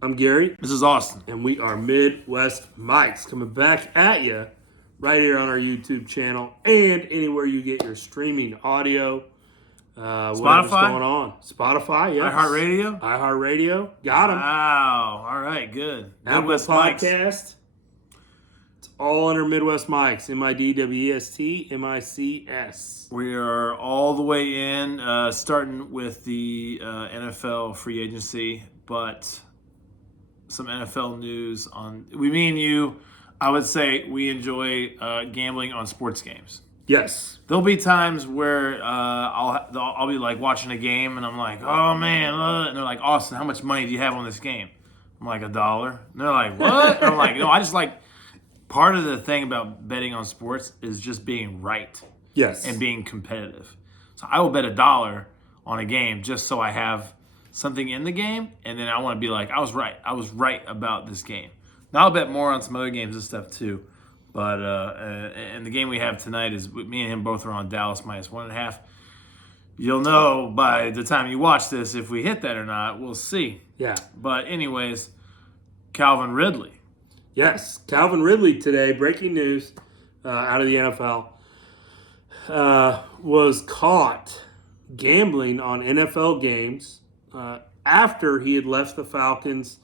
I'm Gary, This is Austin. and we are Midwest Mics coming back at you right here on our YouTube channel and anywhere you get your streaming audio. Whatever's Spotify? going on. Spotify, yes. iHeartRadio? iHeartRadio. Got him. Wow. All right, good. Apple Midwest Mics. Podcast. It's all under Midwest Mics. MIDWEST, MICS. We are all the way in, starting with the NFL free agency, but some NFL news on. Me and you, I would say we enjoy gambling on sports games. Yes. There'll be times where I'll be like watching a game and I'm like, oh man, and they're like, Austin, how much money do you have on this game? I'm like, $1. And they're like, what? And I'm like, no, I just like, part of the thing about betting on sports is just being right Yes. and being competitive. So I will bet $1 on a game just so I have something in the game, and then I want to be like, I was right about this game. Now I'll bet more on some other games and stuff too. But and the game we have tonight is me and him both are on Dallas -1.5. You'll know by the time you watch this if we hit that or not. We'll see. Yeah. But anyways, Calvin Ridley. Yes. Calvin Ridley today, breaking news out of the NFL, was caught gambling on NFL games after he had left the Falcons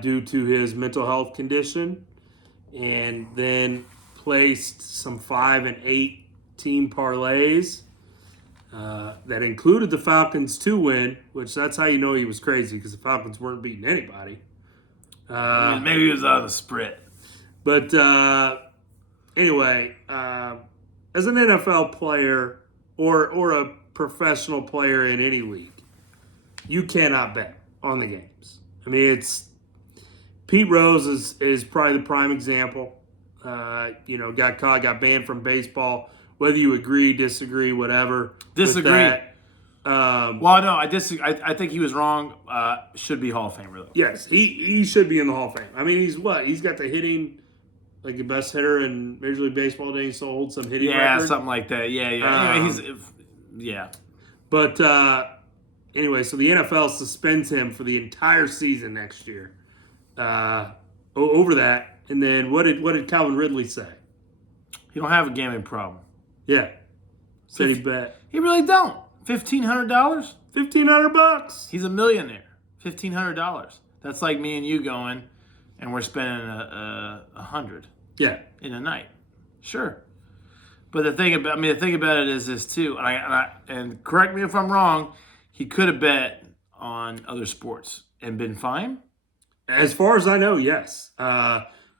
due to his mental health condition, and then placed some 5 and 8 team parlays that included the Falcons to win, which that's how you know he was crazy, because the Falcons weren't beating anybody. Maybe he was out of the spread. But anyway, as an NFL player or a professional player in any league, you cannot bet on the games. I mean, it's Pete Rose is probably the prime example. Got caught, got banned from baseball. Whether you agree, disagree, whatever. Disagree. With that, Well, no, I disagree. I think he was wrong. Should be Hall of Famer though. yes, he should be in the Hall of Fame. I mean, he's what? He's got the hitting, like the best hitter in Major League Baseball. Didn't he still hold some hitting Yeah, record? something like that. Yeah. Anyway, yeah. But anyway, so the NFL suspends him for the entire season next year. Over that, and then what did Calvin Ridley say? He don't have a gambling problem. Yeah, said he bet He really don't. $1,500. $1,500. He's a millionaire. $1,500. That's like me and you going, and we're spending $100 Yeah, in a night. Sure. But the thing about it is this too, and correct me if I'm wrong. He could have bet on other sports and been fine. as far as I know, yes.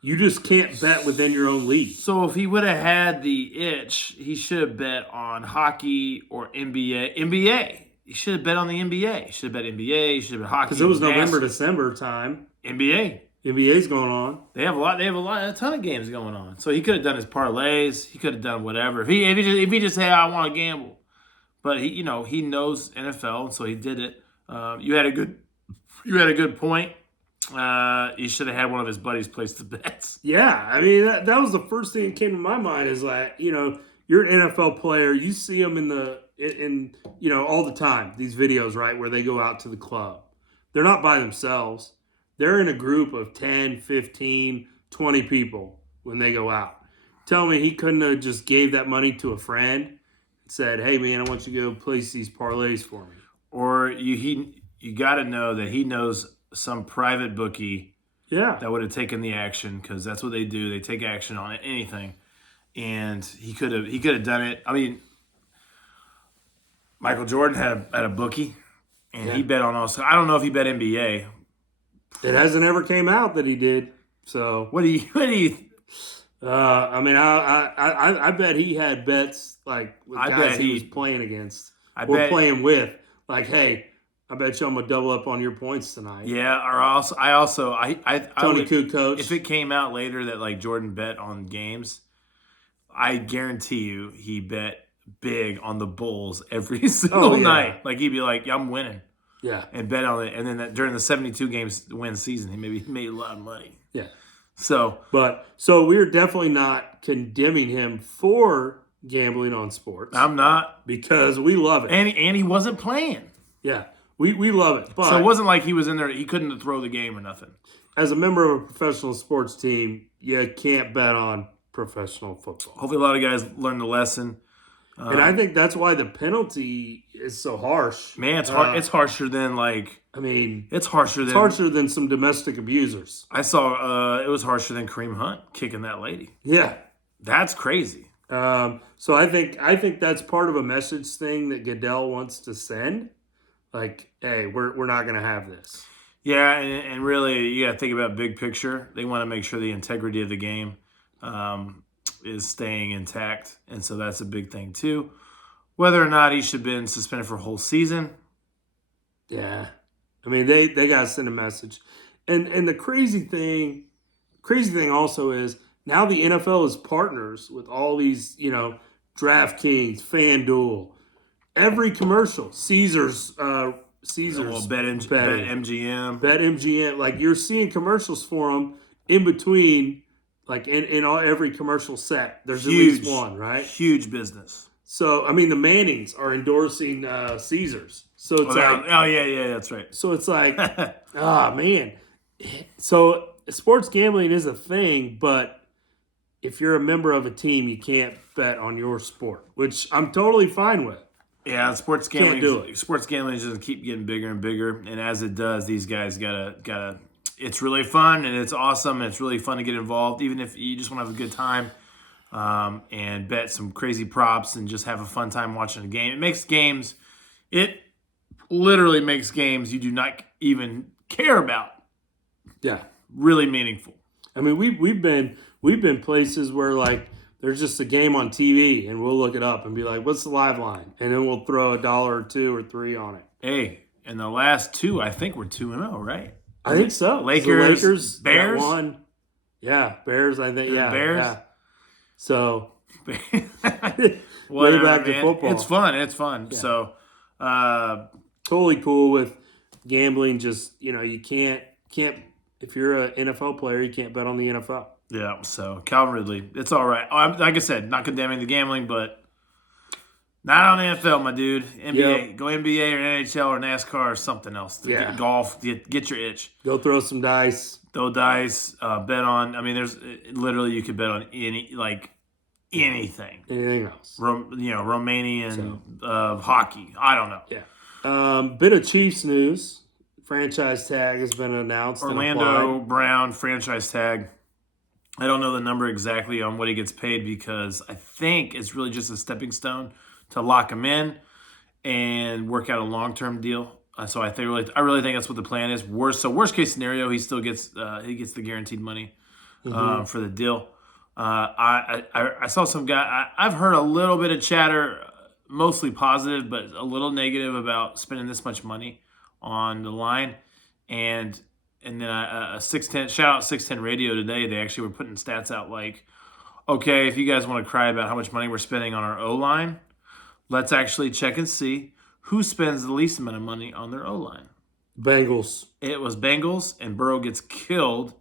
You just can't bet within your own league. So if he would have had the itch, he should have bet on hockey or NBA. NBA. He should have bet on the NBA. He should have bet NBA. He should have bet hockey. Because it was November, December time. NBA. NBA's going on. They have a ton of games going on. So he could have done his parlays. He could have done whatever. If he just said, I want to gamble, but he knows NFL, and so he did it. You had a good point. He should have had one of his buddies place the bets. Yeah, I mean that was the first thing that came to my mind is like, you're an NFL player, you see them in all the time, these videos, right, where they go out to the club. They're not by themselves. They're in a group of 10, 15, 20 people when they go out. Tell me he couldn't have just gave that money to a friend and said, hey man, I want you to go place these parlays for me. Or you got to know that he knows some private bookie Yeah. that would have taken the action, because that's what they do. They take action on anything, and he could have done it. I mean, Michael Jordan had a bookie, and he bet on also. I don't know if he bet NBA. It hasn't ever came out that he did. So What do you? I mean, I bet he had bets like with I guys bet he he- was playing against I or bet- playing with. Like, hey, I bet you I'm gonna double up on your points tonight. Yeah, or I Tony would, Kukoc. if it came out later that like Jordan bet on games, I guarantee you he bet big on the Bulls every single yeah. night. Like he'd be like, yeah, I'm winning. Yeah, And bet on it, and then during the 72 games win season, he made a lot of money. yeah. So So we're definitely not condemning him for gambling on sports I'm not, because we love it. and he wasn't playing. Yeah. We love it. But So it wasn't like he was in there, he couldn't throw the game or nothing. as a member of a professional sports team, you can't bet on professional football. Hopefully, a lot of guys learned the lesson. And I think that's why the penalty is so harsh. Man, it's hard. It's harsher than I mean, It's harsher than it's harsher than some domestic abusers. I saw. It was harsher than Kareem Hunt kicking that lady. Yeah. That's crazy. So I think that's part of a message thing that Goodell wants to send. Like, hey, we're not gonna have this. Yeah, and really, you got to think about big picture. They want to make sure the integrity of the game is staying intact, and so that's a big thing too. Whether or not he should have been suspended for a whole season, Yeah. I mean, they gotta send a message. And the crazy thing also is now the NFL is partners with all these, DraftKings, FanDuel, every commercial, Caesars, well, betting, BetMGM. BetMGM, like you're seeing commercials for them in between, like in every commercial set. There's Huge, at least one, right? Huge business. So I mean, the Mannings are endorsing Caesars. So it's yeah, that's right. so it's like, man. So sports gambling is a thing, but if you're a member of a team, you can't bet on your sport, which I'm totally fine with. Yeah, sports Can't gambling. do it. Sports gambling is just keep getting bigger and bigger, and as it does, these guys gotta. It's really fun and it's awesome and it's really fun to get involved, even if you just want to have a good time and bet some crazy props and just have a fun time watching a game. It makes games. It literally makes games you do not even care about Yeah, really meaningful. I mean we've been places where like there's just a game on TV and we'll look it up and be like, what's the live line? And then we'll throw $1 or $2 or $3 on it. Hey, and the last two, I think we're 2-0, right? I think so. Lakers, The Lakers, Bears? got one. Yeah, Bears. I think. Yeah, Bears? Yeah. So Whatever, back to man. football. It's fun. It's fun. Yeah. So, totally cool with gambling. Just you can't if you're an NFL player, you can't bet on the NFL. yeah. So Calvin Ridley, it's all right. Like I said, not condemning the gambling, but not on the NFL, my dude. NBA, Yep. go NBA or NHL or NASCAR or something else. Yeah. Get golf, get your itch. Go throw some dice. Throw dice, bet on. I mean, there's literally you could bet on anything. Anything else? Romanian hockey. I don't know. Yeah. Bit of Chiefs news. Franchise tag has been announced. and Orlando applied. Brown franchise tag. I don't know the number exactly on what he gets paid because I think it's really just a stepping stone to lock him in and work out a long-term deal. So I really think that's what the plan is. Worst case scenario, he still gets the guaranteed money for the deal. I saw some guy. I've heard a little bit of chatter, mostly positive, but a little negative about spending this much money on the line. And then a 610 shout out 610 Radio today. They actually were putting stats out like, okay, if you guys want to cry about how much money we're spending on our O line, let's actually check and see who spends the least amount of money on their O line. Bengals. It was Bengals, and Burrow gets killed,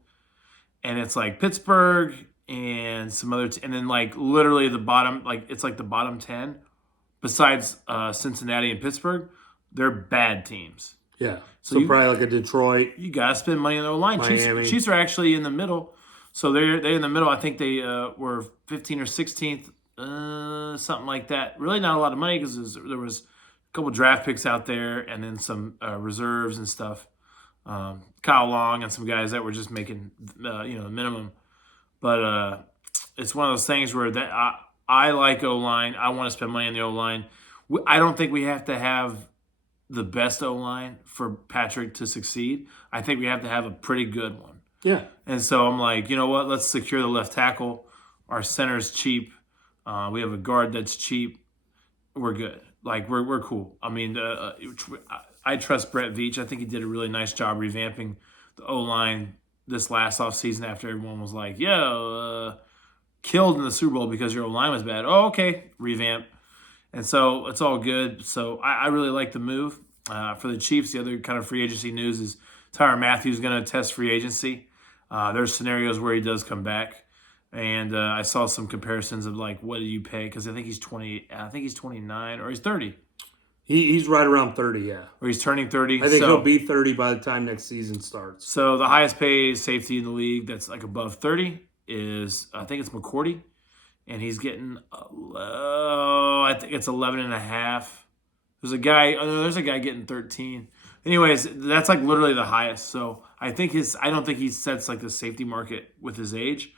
and it's like Pittsburgh and some other, and then like literally the bottom, like it's like the bottom 10, besides Cincinnati and Pittsburgh, they're bad teams. Yeah. So probably like a Detroit. You gotta spend money on their line. Miami. Chiefs are actually in the middle, so they're in the middle. I think they were 15th or 16th, something like that. Really not a lot of money because there was a couple draft picks out there and then some reserves and stuff. Kyle Long and some guys that were just making the minimum. But it's one of those things where that I like O-line. I want to spend money on the O-line. I don't think we have to have the best O-line for Patrick to succeed. I think we have to have a pretty good one. Yeah. And so I'm like, you know what? Let's secure the left tackle. Our center's cheap. We have a guard that's cheap. We're good. Like, we're cool. I mean, I trust Brett Veach. I think he did a really nice job revamping the O-line this last offseason after everyone was like, killed in the Super Bowl because your O-line was bad. Oh, okay. Revamp. And so it's all good. So I really like the move. For the Chiefs, the other kind of free agency news is Tyrann Mathieu going to test free agency. There's scenarios where he does come back. And I saw some comparisons of like, what do you pay? Because I think he's 20. I think he's 29 or he's 30. He's right around 30, yeah. or he's turning 30. I think so, he'll be 30 by the time next season starts. So the highest paid safety in the league that's like above 30 is, I think it's McCourty, and he's getting, I think it's 11 and a half. There's a guy getting 13. Anyways, that's like literally the highest. So I don't think he sets like the safety market with his age.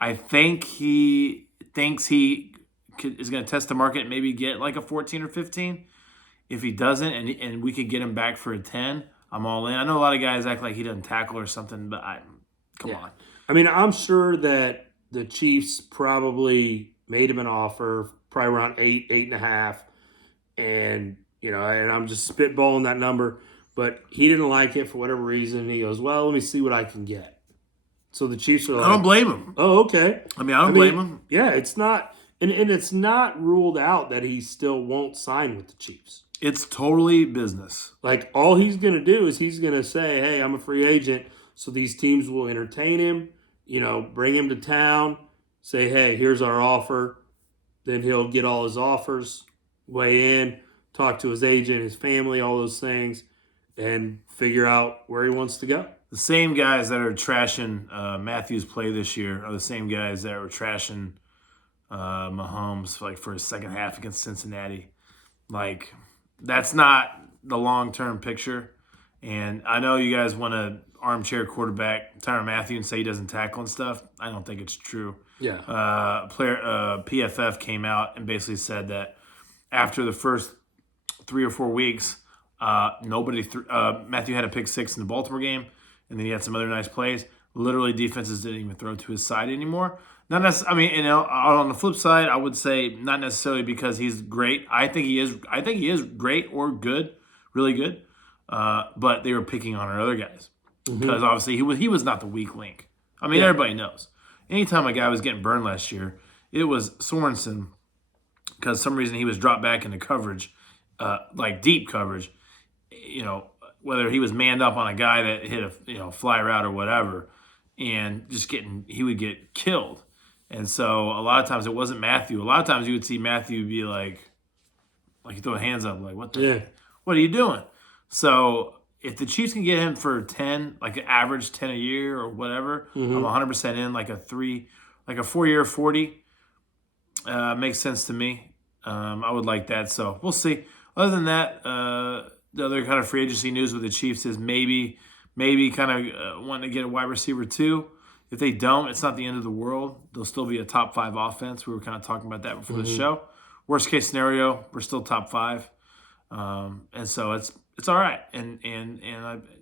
I think he thinks he is going to test the market and maybe get like a 14 or 15. If he doesn't, and we could get him back for a 10, I'm all in. I know a lot of guys act like he doesn't tackle or something, but come on. I mean, I'm sure that the Chiefs probably made him an offer, probably around 8.5, and and I'm just spitballing that number, but he didn't like it for whatever reason. He goes, "Well, let me see what I can get." So the Chiefs are like, I don't blame him. "Oh, okay." I don't blame him. Yeah, it's not, and it's not ruled out that he still won't sign with the Chiefs. It's totally business. Like, all he's going to do is he's going to say, "Hey, I'm a free agent," so these teams will entertain him, bring him to town, say, "Hey, here's our offer." Then he'll get all his offers, weigh in, talk to his agent, his family, all those things, and figure out where he wants to go. The same guys that are trashing Matthews' play this year are the same guys that were trashing Mahomes for his second half against Cincinnati. Like, that's not the long-term picture. And I know you guys want to armchair quarterback Tyrann Mathieu and say he doesn't tackle and stuff. I don't think it's true. Yeah. PFF came out and basically said that after the first 3 or 4 weeks, Matthew had a pick six in the Baltimore game, and then he had some other nice plays. Literally, defenses didn't even throw to his side anymore. Not necessarily. On the flip side, I would say not necessarily because he's great. I think he is great or good, really good. But they were picking on our other guys because obviously he was not the weak link. Everybody knows. Anytime a guy was getting burned last year, it was Sorensen, because some reason he was dropped back into coverage, like deep coverage. Whether he was manned up on a guy that hit a fly route or whatever, and he would get killed. And so a lot of times it wasn't Matthew. A lot of times you would see Matthew be like he throw hands up, like, what are you doing? So if the Chiefs can get him for 10, like an average 10 a year or whatever, I'm 100% in. Like a 4-year 40 makes sense to me. I would like that. So we'll see. Other than that, the other kind of free agency news with the Chiefs is maybe kind of wanting to get a wide receiver too. If they don't, it's not the end of the world. They'll still be a top 5 offense. We were kind of talking about that before the show. Worst case scenario, we're still top 5, and so it's all right, and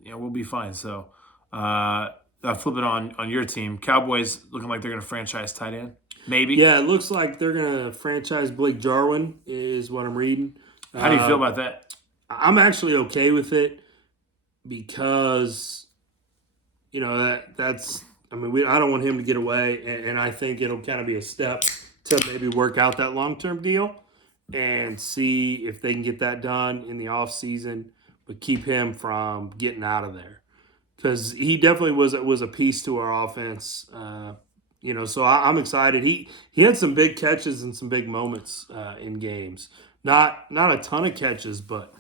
we'll be fine. So I'll flip it on your team. Cowboys looking like they're going to franchise tight end. Maybe. Yeah, it looks like they're going to franchise Blake Jarwin is what I'm reading. How do you feel about that? I'm actually okay with it because, that's. I don't want him to get away, and I think it'll kind of be a step to maybe work out that long-term deal and see if they can get that done in the offseason, but keep him from getting out of there. Because he definitely was a piece to our offense, so I'm excited. He had some big catches and some big moments in games. Not a ton of catches, but,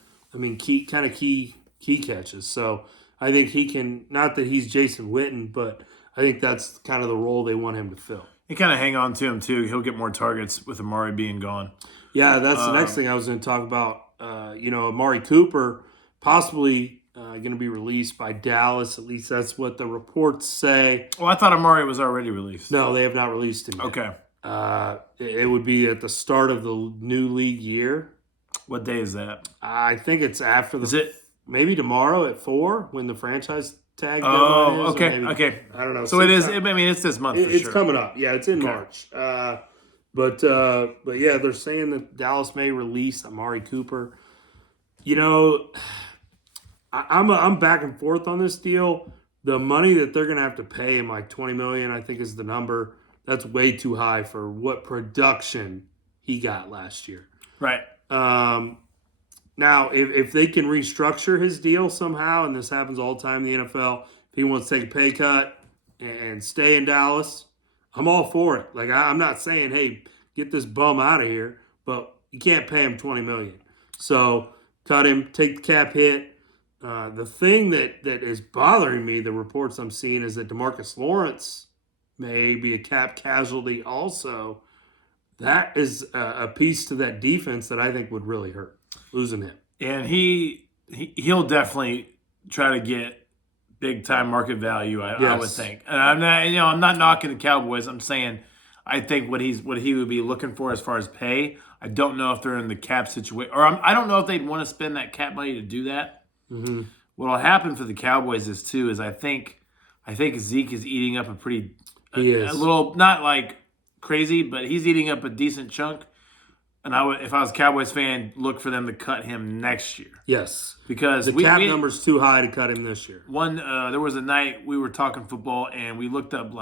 key catches. So I think he can, not that he's Jason Witten, but I think that's kind of the role they want him to fill. You kind of hang on to him, too. He'll get more targets with Amari being gone. Yeah, that's the next thing I was going to talk about. Amari Cooper possibly going to be released by Dallas. At least that's what the reports say. Well, I thought Amari was already released. No, they have not released him yet. Okay. It would be at the start of the new league year. What day is that? I think it's after the... Is it? Maybe tomorrow at 4 when the franchise tag deadline is. Okay. I don't know. So it is. It's this month. It's coming up. Yeah, it's in March. But yeah, they're saying that Dallas may release Amari Cooper. I'm back and forth on this deal. The money that they're going to have to pay him, like $20 million, I think is the number. That's way too high for what production he got last year. Right. Now, if they can restructure his deal somehow, and this happens all the time in the NFL, if he wants to take a pay cut and stay in Dallas, I'm all for it. Like, I'm not saying, hey, get this bum out of here, but you can't pay him $20 million. So cut him, take the cap hit. The thing that is bothering me, the reports I'm seeing, is that DeMarcus Lawrence may be a cap casualty also. That is a piece to that defense that I think would really hurt, losing him. And he'll definitely try to get big time market value. I would think. And I'm not knocking the Cowboys. I'm saying I think what he would be looking for as far as pay. I don't know if they're in the cap situation, or I don't know if they'd want to spend that cap money to do that. Mm-hmm. What will happen for the Cowboys is I think Zeke is eating up a little, not like crazy, but he's eating up a decent chunk. And if I was a Cowboys fan, look for them to cut him next year. Yes, because the cap number's too high to cut him this year. There was a night we were talking football and we looked up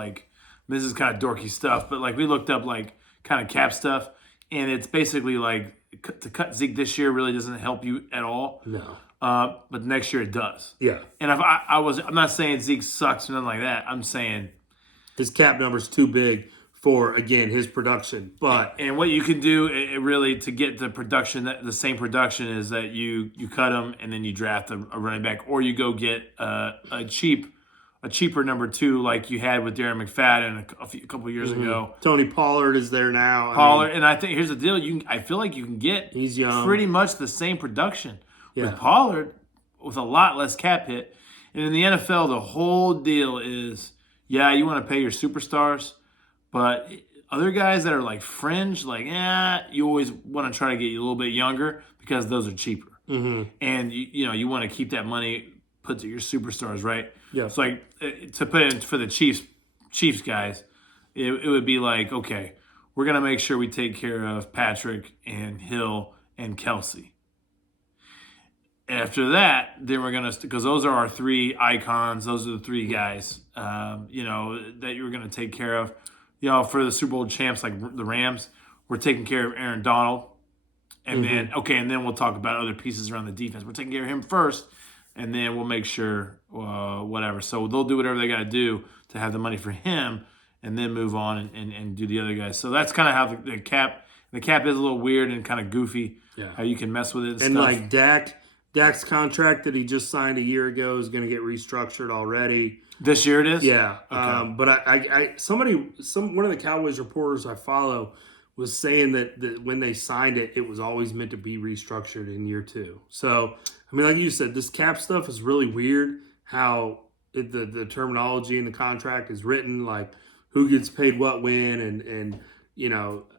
this is kind of dorky stuff, but we looked up kind of cap stuff, and it's basically to cut Zeke this year really doesn't help you at all. No. But next year it does. Yeah. And if I'm not saying Zeke sucks or nothing like that. I'm saying his cap number's too big for, again, his production. But and what you can do really to get the production, the same production, is that you cut him and then you draft a running back, or you go get a cheaper number two like you had with Darren McFadden a couple years ago. Tony Pollard is there now. And I think here's the deal: I feel like you can get he's young, pretty much the same production with Pollard with a lot less cap hit. And in the NFL, the whole deal is, you want to pay your superstars, but other guys that are fringe, you always want to try to get you a little bit younger because those are cheaper. Mm-hmm. And you want to keep that money put to your superstars, right? Yeah. So to put it in for the Chiefs guys, it would be okay, we're gonna make sure we take care of Patrick and Hill and Kelsey. After that, then we're gonna, because those are our three icons. Those are the three guys, that you're gonna take care of. For the Super Bowl champs like the Rams, we're taking care of Aaron Donald, and then we'll talk about other pieces around the defense. We're taking care of him first, and then we'll make sure whatever. So they'll do whatever they got to do to have the money for him, and then move on and do the other guys. So that's kind of how the cap is a little weird and kind of goofy. Yeah. How you can mess with it and stuff. Dak's contract that he just signed a year ago is going to get restructured already. This year it is? Yeah. Okay. But one of the Cowboys reporters I follow was saying that when they signed it, it was always meant to be restructured in year 2. So, like you said, this cap stuff is really weird, how the terminology in the contract is written, who gets paid what when, and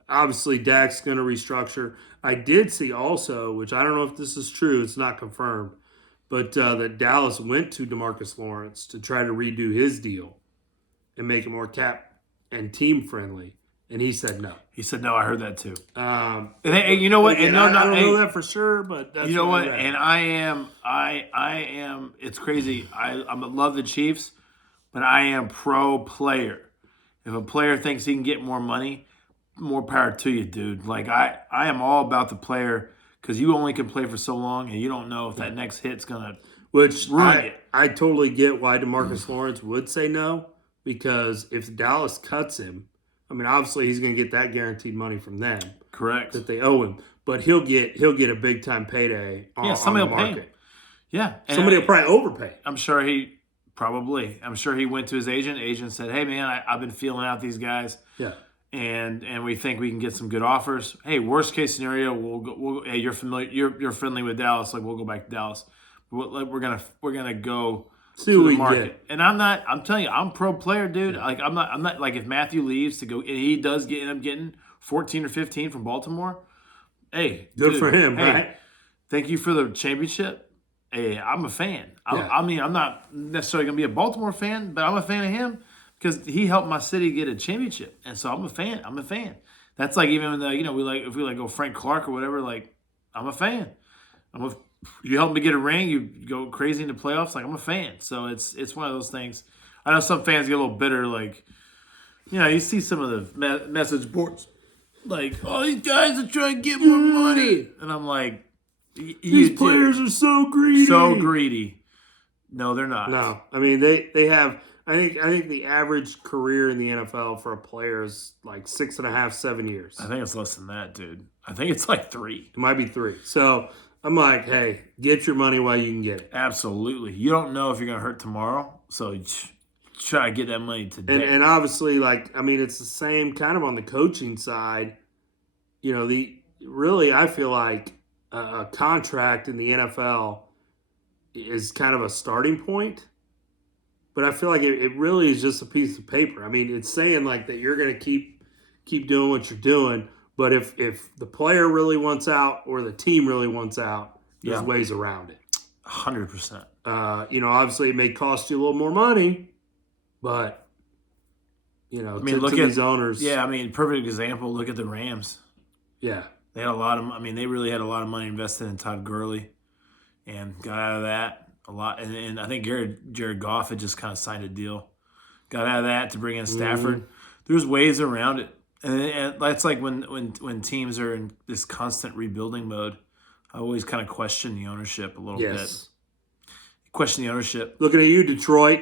obviously Dak's going to restructure. I did see also, which I don't know if this is true, it's not confirmed, but that Dallas went to DeMarcus Lawrence to try to redo his deal and make it more cap and team friendly, and he said no. He said no. I heard that too. And you know what? Again, I don't know that for sure, but that's you know what? And I am. It's crazy. I love the Chiefs, but I am pro player. If a player thinks he can get more money, more power to you, dude. I am all about the player, because you only can play for so long, and you don't know if that next hit's gonna ruin it. I totally get why DeMarcus Lawrence would say no, because if Dallas cuts him, obviously he's going to get that guaranteed money from them. Correct. That they owe him, but he'll get a big time payday on somebody the will pay market. him. Yeah, somebody will probably overpay. I'm sure he went to his agent. Agent said, "Hey man, I've been feeling out these guys. Yeah. And we think we can get some good offers. Hey, worst case scenario, we'll hey, you're familiar, you're friendly with Dallas. We'll go back to Dallas. We're gonna go see what the we market. get. And I'm telling you, I'm pro player, dude. Yeah. I'm not if Matthew leaves to go, and he does end up getting 14 or 15 from Baltimore. Hey, good for him, right? Thank you for the championship. Hey, I'm a fan. I'm not necessarily gonna be a Baltimore fan, but I'm a fan of him, because he helped my city get a championship, and so I'm a fan. That's even if we go Frank Clark or whatever. I'm a fan. You help me get a ring, you go crazy in the playoffs. I'm a fan. So it's one of those things. I know some fans get a little bitter. You see some of the message boards, oh, these guys are trying to get more money, and I'm like, these players are so greedy. So greedy. No, they're not. No, they have. I think the average career in the NFL for a player is 6.5, 7 years. I think it's less than that, dude. I think it's 3. It might be 3. So, I'm like, hey, get your money while you can get it. Absolutely. You don't know if you're going to hurt tomorrow, so try to get that money today. And obviously, like, I mean, it's the same kind of on the coaching side. You know, really, I feel like a contract in the NFL is kind of a starting point, but I feel like it really is just a piece of paper. I mean, it's saying like that you're going to keep doing what you're doing, but if the player really wants out or the team really wants out, there's ways around it. 100%. You know, obviously it may cost you a little more money, but you know, I mean, look to at these owners. Yeah, I mean, perfect example. Look at the Rams. Yeah. They had a lot of. I mean, they really had a lot of money invested in Todd Gurley, and got out of that a lot. And I think Jared Goff had just kind of signed a deal, got out of that to bring in Stafford. There's ways around it, and that's like when teams are in this constant rebuilding mode. I always kind of question the ownership a little bit. Question the ownership. Looking at you, Detroit.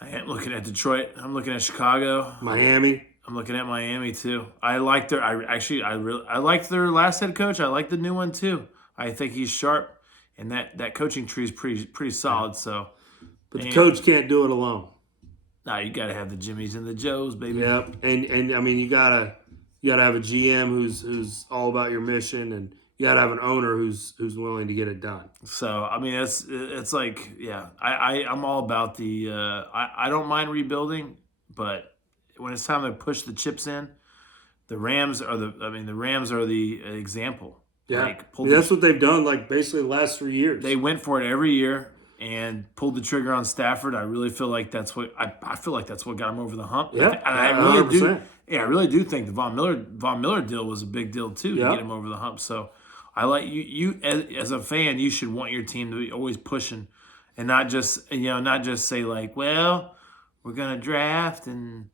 I am looking at Detroit. I'm looking at Chicago. Miami. I'm looking at Miami too. I like their. I liked their last head coach. I like the new one too. I think he's sharp, and that coaching tree is pretty solid. So, but the coach can't do it alone. Nah, you got to have the Jimmies and the Joes, baby. Yep, and I mean you gotta have a GM who's all about your mission, and you gotta have an owner who's willing to get it done. So I mean it's like I'm all about the. I don't mind rebuilding, but when it's time to push the chips in, the Rams are the example. Yeah, like, that's what they've done. Like basically the last 3 years, they went for it every year and pulled the trigger on Stafford. I really feel like that's what I feel like that's what got him over the hump. Yeah, I really do. Yeah, I really do think the Von Miller deal was a big deal too to get him over the hump. So I like you as a fan, you should want your team to be always pushing, and not just say like, well, we're gonna draft and.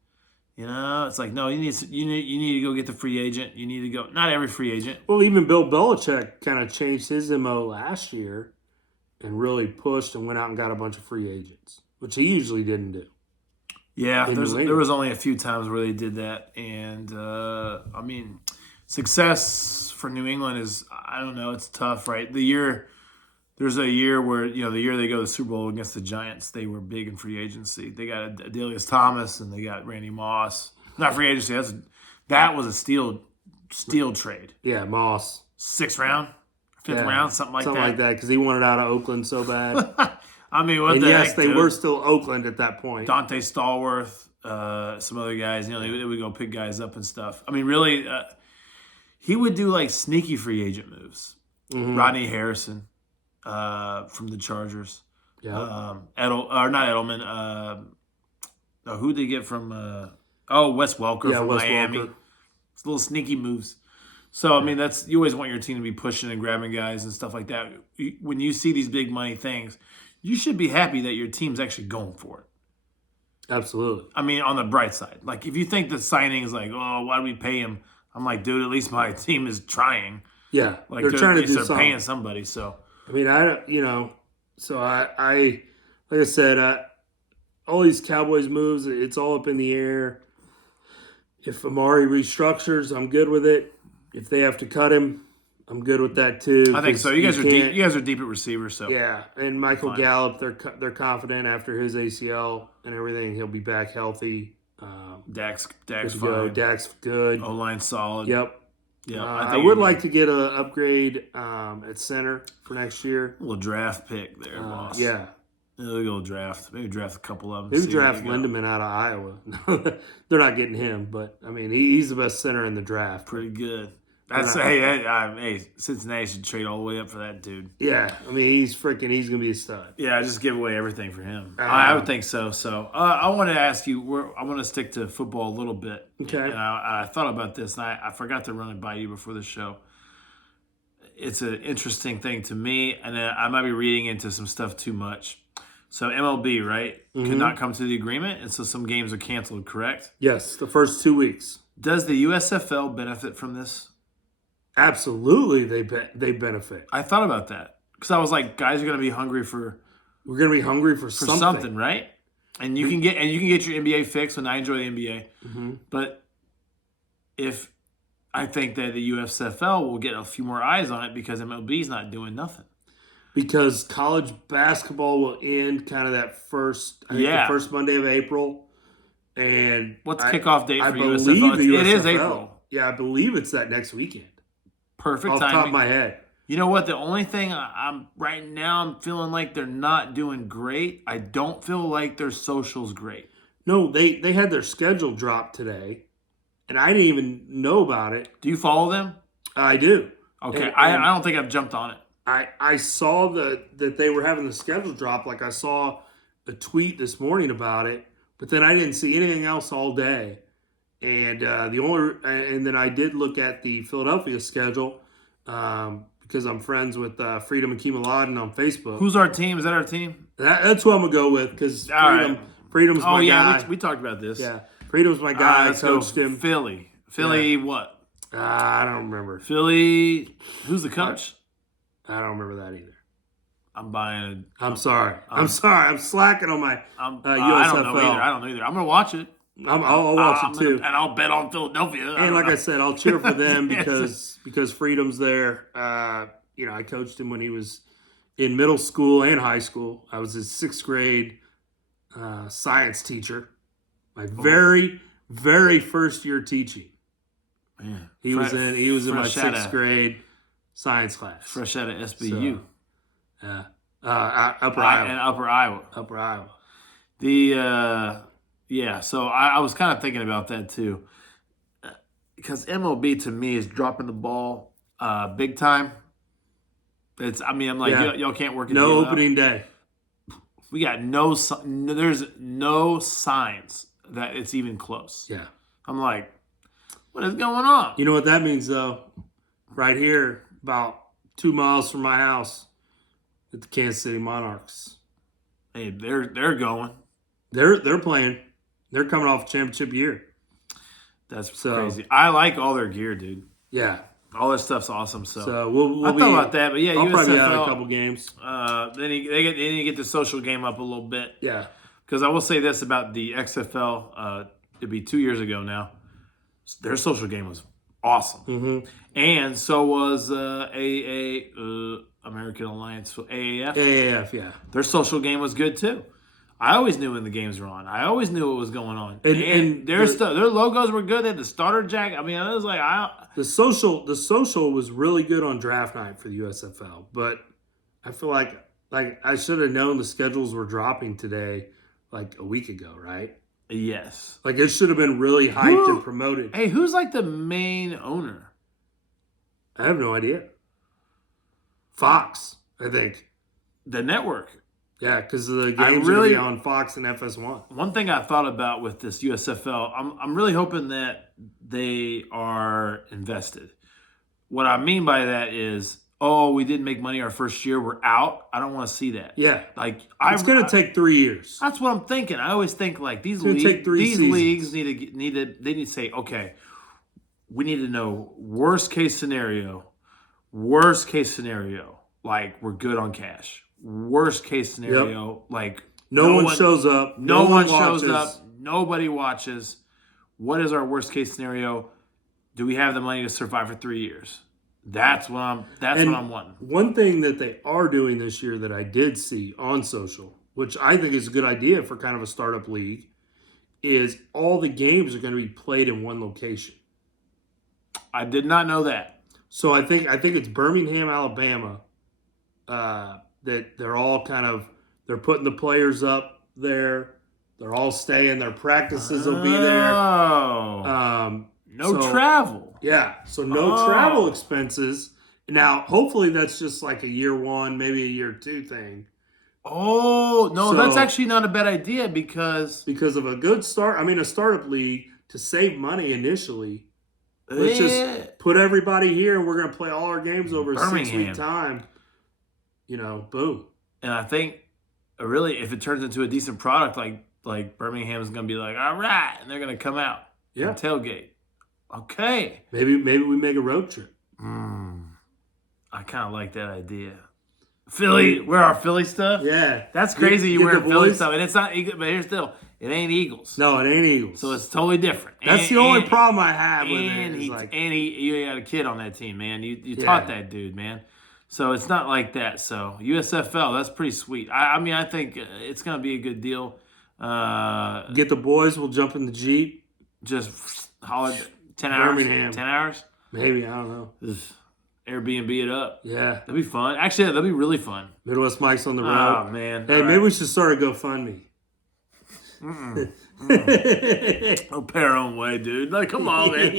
You know, it's like, no, you need to go get the free agent. You need to go. Not every free agent. Well, even Bill Belichick kind of changed his MO last year and really pushed and went out and got a bunch of free agents, which he usually didn't do. Yeah, there was only a few times where they did that. And, I mean, success for New England is, I don't know, it's tough, right? There's a year where, the year they go to the Super Bowl against the Giants, they were big in free agency. They got Adelius Thomas and they got Randy Moss. Not free agency. That was a steal trade. Yeah, Moss. 6th round, 5th round, something like that, because he wanted out of Oakland so bad. I mean, what and the yes, heck, they dude? were still Oakland at that point. Dante Stallworth, some other guys, they would go pick guys up and stuff. I mean, really, he would do like sneaky free agent moves. Mm-hmm. Rodney Harrison. From the Chargers. Yeah. Not Edelman. Who'd they get from Wes Welker from Miami. Welker. It's little sneaky moves. So, I mean, you always want your team to be pushing and grabbing guys and stuff like that. When you see these big money things, you should be happy that your team's actually going for it. Absolutely. I mean, on the bright side. Like, if you think the signing is like, oh, why do we pay him? I'm like, dude, at least my team is trying. Yeah. Like, they're trying to do they're something. Paying somebody, so. I mean, so I like I said, all these Cowboys moves, it's all up in the air. If Amari restructures, I'm good with it. If they have to cut him, I'm good with that too. I think so. You guys are deep. You guys are deep at receiver, so yeah. And Michael Gallup, they're confident after his ACL and everything, he'll be back healthy. Dak's good to fine. go. Dak's good. O-line solid. Yep. Yeah, I would like to get an upgrade at center for next year. A little draft pick there, boss. Yeah. Maybe go draft. Maybe draft a couple of them. Maybe draft Lindemann out of Iowa. They're not getting him, but I mean, he's the best center in the draft. Pretty good. Hey, Cincinnati should trade all the way up for that dude. Yeah, I mean, he's gonna be a stud. Yeah, just give away everything for him. I would think so. So I want to ask you. I want to stick to football a little bit. Okay. And I thought about this, and I forgot to run it by you before the show. It's an interesting thing to me, and I might be reading into some stuff too much. So MLB, right, could not come to the agreement, and so some games are canceled, correct? Yes, the first 2 weeks. Does the USFL benefit from this? Absolutely, they benefit. I thought about that because I was like, guys are going to be hungry for. We're going to be hungry for something, right? And you can get your NBA fix, and I enjoy the NBA. Mm-hmm. But if I think that the USFL will get a few more eyes on it because MLB's not doing nothing. Because college basketball will end kind of that first, I think the Yeah. first Monday of April. And What's kickoff date I for believe USFL? the It is USFL. April. Yeah, I believe it's that next weekend. Perfect Off the top of timing. my head. You know what? The only thing I'm right now, I'm feeling like they're not doing great. I don't feel like their social's great. No, they had their schedule drop today, and I didn't even know about it. Do you follow them? I do. Okay, And- I don't think I've jumped on it. I saw that they were having the schedule drop. Like I saw a tweet this morning about it, but then I didn't see anything else all day. And and then I did look at the Philadelphia schedule because I'm friends with Freedom and Keem Aladdin on Facebook. Who's our team? Is that our team? That's who I'm gonna go with because All right. Freedom's Oh my yeah, guy. we talked about this. Yeah, Freedom's my guy. I Let's go. coached him. Philly. Philly. What? I don't remember. Philly. Who's the coach? I don't remember that either. I'm buying. I'm sorry. I'm sorry. I'm slacking on my I don't know USFL. either. I don't know either. I'm gonna watch it. I'll watch I'm it too. and I'll bet on Philadelphia. And like I said, I'll cheer for them Yes. because Freedom's there. I coached him when he was in middle school and high school. I was his 6th grade science teacher. My very, very first year teaching. Man. He was in my fresh 6th outta- grade science class. fresh out of SBU. Yeah. Upper And Iowa. Upper Iowa. Upper Iowa. So I was kind of thinking about that too. Because MLB to me is dropping the ball big time. I'm like, Yeah. y'all can't work it No out. opening day. We got there's no signs that it's even close. Yeah. I'm like, what is going on? You know what that means though? Right here, about 2 miles from my house, at the Kansas City Monarchs. Hey, they're going. They're playing. They're coming off championship year. That's So- crazy. I like all their gear, dude. Yeah. All that stuff's awesome. So, So we'll I be, thought about that, but yeah, I'll probably be out USFL. a couple games. Then they need to get the social game up a little bit. Yeah. Because I will say this about the XFL, it'd be 2 years ago now. Their social game was awesome, Mm-hmm. and so was American Alliance AAF. AAF, yeah. Their social game was good too. I always knew when the games were on. I always knew what was going on. And their logos were good. They had the starter jack. I mean, I was like, The social was really good on draft night for the USFL, but I feel like I should have known the schedules were dropping today, like a week ago, right? yes. Like it should have been really hyped and promoted. Hey, who's like the main owner? I have no idea. Fox, I think. The network. Yeah, because the games are going to be on Fox and FS1. One thing I thought about with this USFL, I'm really hoping that they are invested. What I mean by that is, we didn't make money our first year, we're out. I don't want to see that. Yeah. Like It's going to take 3 years. That's what I'm thinking. I always think like these gonna take 3 leagues need to say, okay, we need to know worst case scenario, like we're good on cash. Worst case scenario, like No one shows up. no one watches. shows up. Nobody watches. What is our worst case scenario? Do we have the money to survive for 3 years? That's what I'm wanting. One thing that they are doing this year that I did see on social, which I think is a good idea for kind of a startup league, is all the games are going to be played in one location. I did not know that. So I think it's Birmingham, Alabama, that they're all they're putting the players up there. They're all staying. Their practices will be there. Oh. No So- travel. Yeah, so no travel expenses. Now, hopefully that's just like a year 1, maybe a year 2 thing. Oh, no, So- that's actually not a bad idea because Because of a good start, a startup league, to save money initially, let's just put everybody here and we're going to play all our games over a 6-week Birmingham. time. Boom. and I think really if it turns into a decent product like Birmingham's going to be like, all right, and they're going to come out Yeah. and tailgate. Okay. Maybe we make a road trip. I kind of like that idea. Philly, wear our Philly stuff. Yeah. That's crazy. You Get wear the Philly boys. stuff, and it's not. But here's still, It ain't Eagles. No, it ain't Eagles. So it's totally different. That's the only problem I have with and it. You had a kid on that team, man. You taught that dude, man. So it's not like that. So USFL, that's pretty sweet. I mean, I think it's going to be a good deal. Get the boys. We'll jump in the Jeep. Just holler 10 hours. Birmingham. 10 hours? Maybe, I don't know. Airbnb it up. Yeah. That'd be fun. Actually, that'd be really fun. Midwest Mike's on the road. Oh, man. Hey, maybe we should start a GoFundMe. We'll pay our own way, dude. Like, come on, man.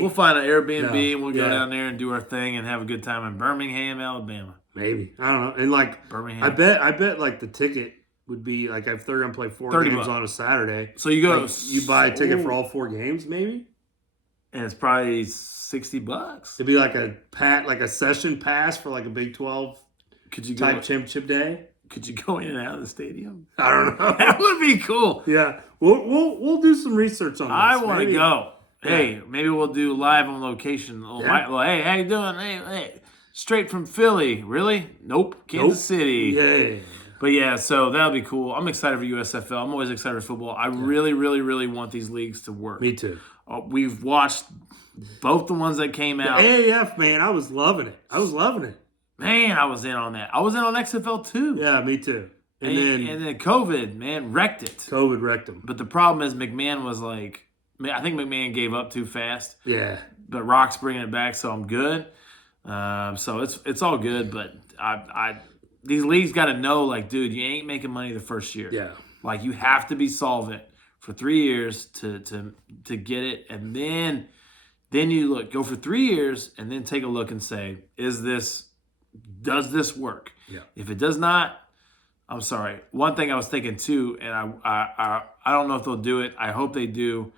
We'll find an Airbnb and we'll go down there and do our thing and have a good time in Birmingham, Alabama. Maybe. I don't know. And like Birmingham. I bet like the ticket would be like if they're gonna play 4 games on a Saturday. So you go you buy a ticket for all 4 games, maybe? And it's probably $60. It'd be like a session pass for like a Big 12 type championship day. Could you go in and out of the stadium? I don't know. That would be cool. Yeah, we'll do some research on this. I want to go. Yeah. Hey, maybe we'll do live on location. Hey, how you doing? Hey, straight from Philly. Really? Nope. Kansas City. Yeah. But yeah, so that'll be cool. I'm excited for USFL. I'm always excited for football. I really, really, really want these leagues to work. Me too. We've watched both the ones that came out. The AAF, man, I was loving it. Man, I was in on that. I was in on XFL too. Yeah, me too. And then COVID, man, wrecked it. COVID wrecked them. But the problem is McMahon was like, I think McMahon gave up too fast. Yeah. But Rock's bringing it back, so I'm good. So it's all good. But these leagues got to know, like, dude, you ain't making money the first year. Yeah. Like, you have to be solvent for 3 years to get it, and then you go for 3 years, and then take a look and say, does this work? Yeah. If it does not, I'm sorry. One thing I was thinking too, and I don't know if they'll do it. I hope they do.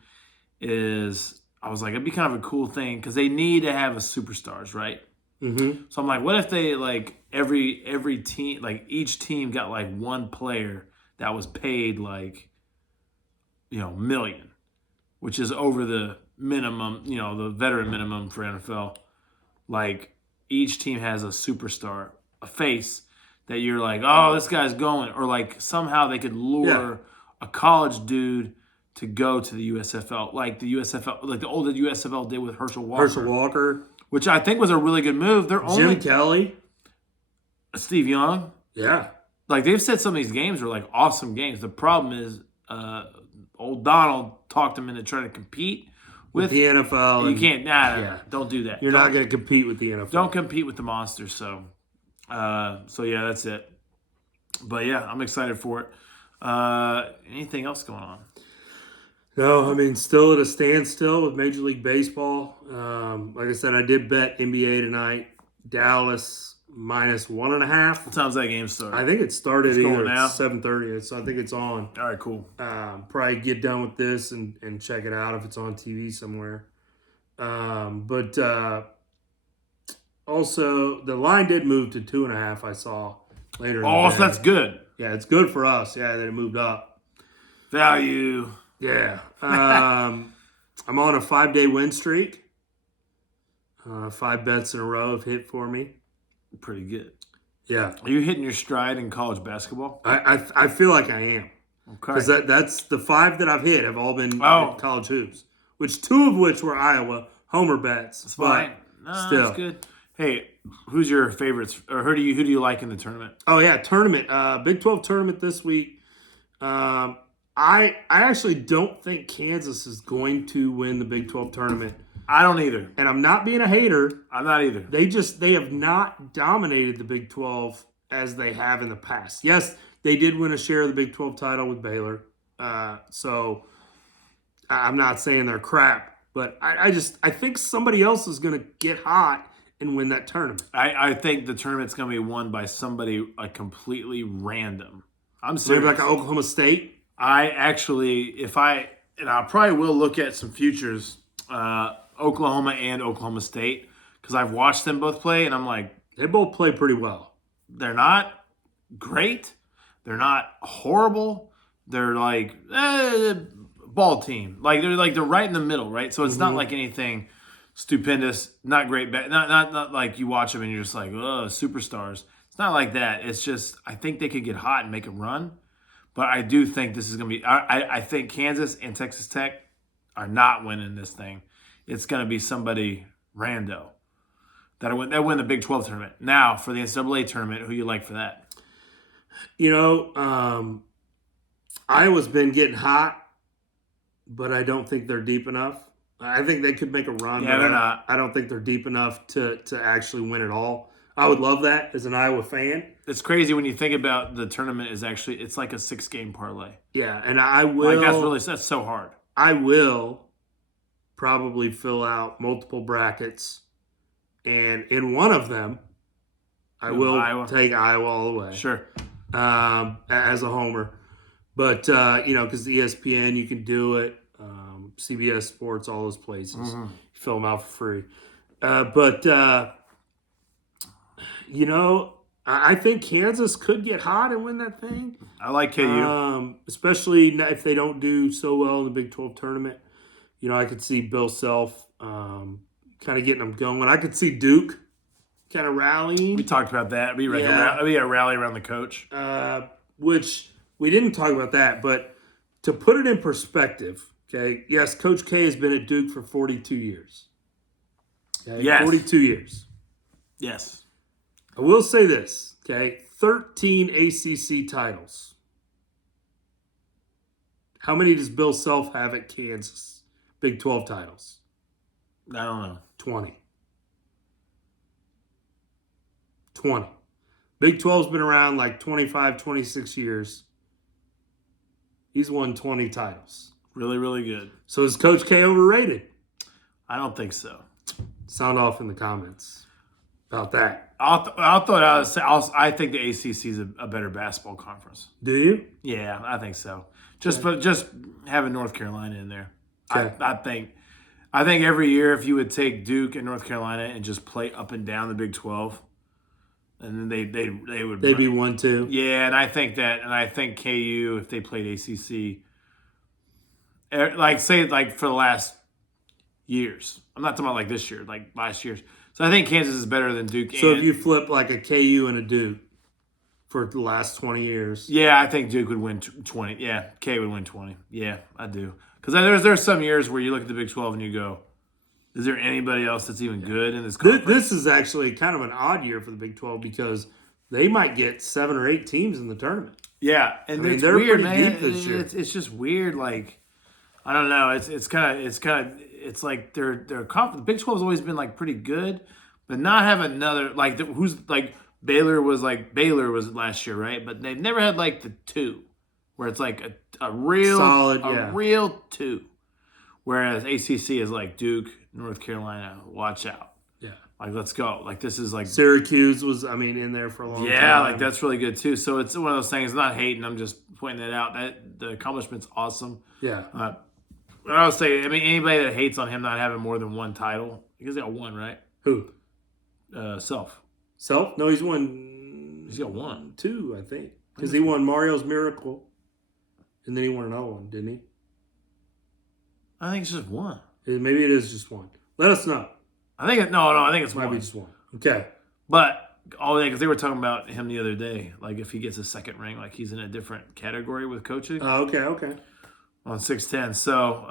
Is I was like, it'd be kind of a cool thing because they need to have a superstars, right? Mm-hmm. So I'm like, what if they like every team, like each team got like one player that was paid like, $1 million, which is over the minimum, the veteran minimum for NFL. Like each team has a superstar, a face that you're like, oh, this guy's going, or like somehow they could lure a college dude to go to the USFL, like the USFL, like the old USFL did with Herschel Walker. Which I think was a really good move. Jim Kelly. Steve Young. Yeah. Like, they've said some of these games are, like, awesome games. The problem is old Donald talked him into trying to compete with the NFL. You can't. Don't do that. You're not going to compete with the NFL. Don't compete with the monsters. So yeah, that's it. But, yeah, I'm excited for it. Anything else going on? No, I mean, still at a standstill with Major League Baseball. Like I said, I did bet NBA tonight. Dallas -1.5. What time's that game start? I think it started either at 7:30. So I think it's on. All right, cool. Probably get done with this and check it out if it's on TV somewhere. But also, the line did move to 2.5. I saw later. Oh, so that's good. Yeah, it's good for us. Yeah, that it moved up. Value. Yeah. I'm on a 5-day win streak. 5 bets in a row have hit for me. Pretty good. Yeah. Are you hitting your stride in college basketball? I feel like I am. Okay. Because that's the 5 that I've hit have all been college hoops, which 2 of which were Iowa homer bets. That's fine. Still, that's good. Hey, who's your favorites, or who do you like in the tournament? Oh yeah, tournament. Big 12 tournament this week. I actually don't think Kansas is going to win the Big 12 tournament. I don't either. And I'm not being a hater. I'm not either. They have not dominated the Big 12 as they have in the past. Yes, they did win a share of the Big 12 title with Baylor. So I'm not saying they're crap, but I think somebody else is going to get hot and win that tournament. I think the tournament's going to be won by somebody completely random. I'm serious. Maybe like Oklahoma State? I probably will look at some futures, Oklahoma and Oklahoma State, because I've watched them both play, and I'm like, they both play pretty well. They're not great. They're not horrible. They're like ball team. Like they're right in the middle, right? So it's not like anything stupendous, not great, not like you watch them and you're just like, oh, superstars. It's not like that. It's just I think they could get hot and make a run. But I do think this is going to be. I think Kansas and Texas Tech are not winning this thing. It's going to be somebody rando that win the Big 12 tournament. Now for the NCAA tournament, who you like for that? Iowa's been getting hot, but I don't think they're deep enough. I think they could make a run. Yeah, but they're not. I don't think they're deep enough to actually win it all. I would love that as an Iowa fan. It's crazy when you think about the tournament is actually it's like a 6-game parlay. Yeah, and I will. Like that's so hard. I will probably fill out multiple brackets, and in one of them, I will take Iowa all the way. Sure. As a homer, but because the ESPN, you can do it. CBS Sports, all those places, you fill them out for free. I think Kansas could get hot and win that thing. I like KU. Especially if they don't do so well in the Big 12 tournament. I could see Bill Self kind of getting them going. I could see Duke kind of rallying. We talked about that. It'd be a rally around the coach. Which we didn't talk about that, but to put it in perspective, okay, yes, Coach K has been at Duke for 42 years. Okay? Yes. 42 years. Yes. I will say this, okay, 13 ACC titles. How many does Bill Self have at Kansas? Big 12 titles. I don't know. 20. Big 12's been around like 25, 26 years. He's won 20 titles. Really, really good. So is Coach K overrated? I don't think so. Sound off in the comments about that. I'll throw it out. I think the ACC is a better basketball conference. Do you? Yeah, I think so. Just having North Carolina in there. Okay. I think every year if you would take Duke and North Carolina and just play up and down the Big 12, and then they'd be 1-2. Yeah, and I think KU if they played ACC, like for the last years. I'm not talking about like this year, like last year's. So I think Kansas is better than Duke. So if you flip like a KU and a Duke for the last 20 years. Yeah, I think Duke would win 20. Yeah, K would win 20. Yeah, I do. Because there's some years where you look at the Big 12 and you go, is there anybody else that's even good in this conference? This is actually kind of an odd year for the Big 12 because they might get 7 or 8 teams in the tournament. Yeah, and they're weird, pretty man. deep this year. It's just weird. Like, I don't know. It's like their the Big 12 has always been like pretty good, but not have another who's like Baylor was last year, right? But they've never had like the 2 where it's like a real solid, real 2. Whereas ACC is like Duke, North Carolina, watch out. Yeah. Like, let's go. Like, this is like... Syracuse was, in there for a long time. Yeah, like, that's really good, too. So, it's one of those things, not hating, I'm just pointing that out. That the accomplishment's awesome. Yeah. I would say, anybody that hates on him not having more than 1 title, because he got 1, right? Who? Self. Self? No, he's won... He's got 1. 2, I think. Because he won Mario's Miracle, and then he won another one, didn't he? I think it's just 1. Maybe it is just 1. Let us know. I think it's Might 1. be just 1. Okay. But, because they were talking about him the other day, like if he gets a second ring, like he's in a different category with coaching. Okay. On 6'10". So,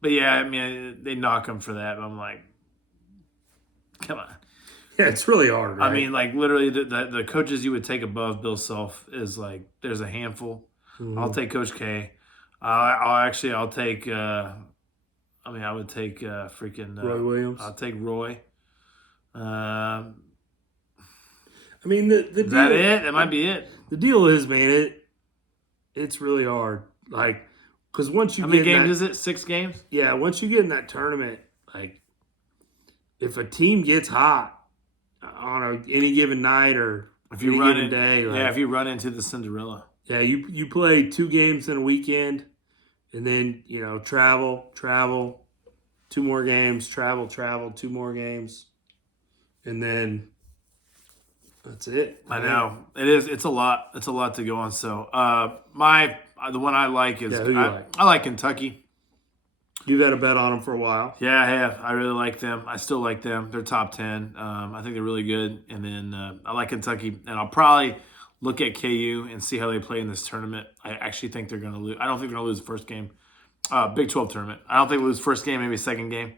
but yeah, they knock him for that. But I'm like, come on. Yeah, it's really hard, right? Like literally the coaches you would take above Bill Self is like, there's a handful. Mm-hmm. I'll take Coach K. I'll take, I would take freaking Roy Williams. I'll take Roy. The is deal, that it? That might be it. The deal is, man, it's really hard. Like, because once you how get many games is it? 6 games? Yeah, once you get in that tournament, like, if a team gets hot on any given night or if you any run given day, if you run into the Cinderella. Yeah, you play 2 games in a weekend, and then travel, 2 more games, travel, 2 more games, and then that's it. I know it is. It's a lot. It's a lot to go on. So the one I like is I like Kentucky. You've had a bet on them for a while. Yeah, I have. I really like them. I still like them. They're top 10. I think they're really good. And then I like Kentucky, and I'll probably look at KU and see how they play in this tournament. I actually think they're going to lose. I don't think they're going to lose the first game. Big 12 tournament. I don't think they'll lose first game, maybe second game.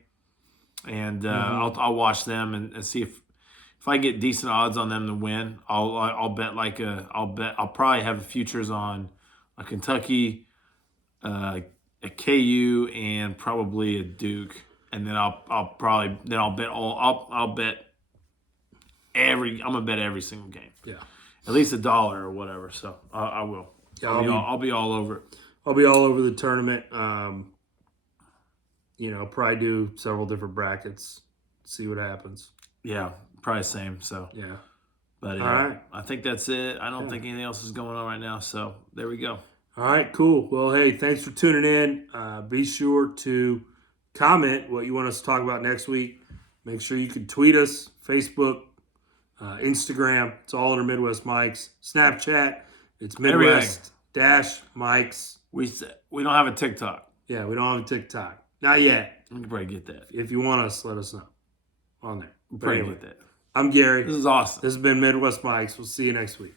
And I'll watch them and see if I get decent odds on them to win. I'll bet I'll probably have futures on a Kentucky, a KU, and probably a Duke. And then I'll bet I'm gonna bet every single game. Yeah. At least $1 or whatever. So I will. Yeah, I'll be all over it. I'll be all over the tournament. Probably do several different brackets. See what happens. Yeah, probably same. So yeah. But all right. I think that's it. I don't think anything else is going on right now. So there we go. All right, cool. Well, hey, thanks for tuning in. Be sure to comment what you want us to talk about next week. Make sure you can tweet us, Facebook, Instagram. It's all under Midwest Mikes. Snapchat. It's Midwest-Mikes. We don't have a TikTok. Yeah, we don't have a TikTok. Not yet. We can probably get that. If you want us, let us know on there. We'll probably get that. I'm Gary. This is awesome. This has been Midwest Mikes. We'll see you next week.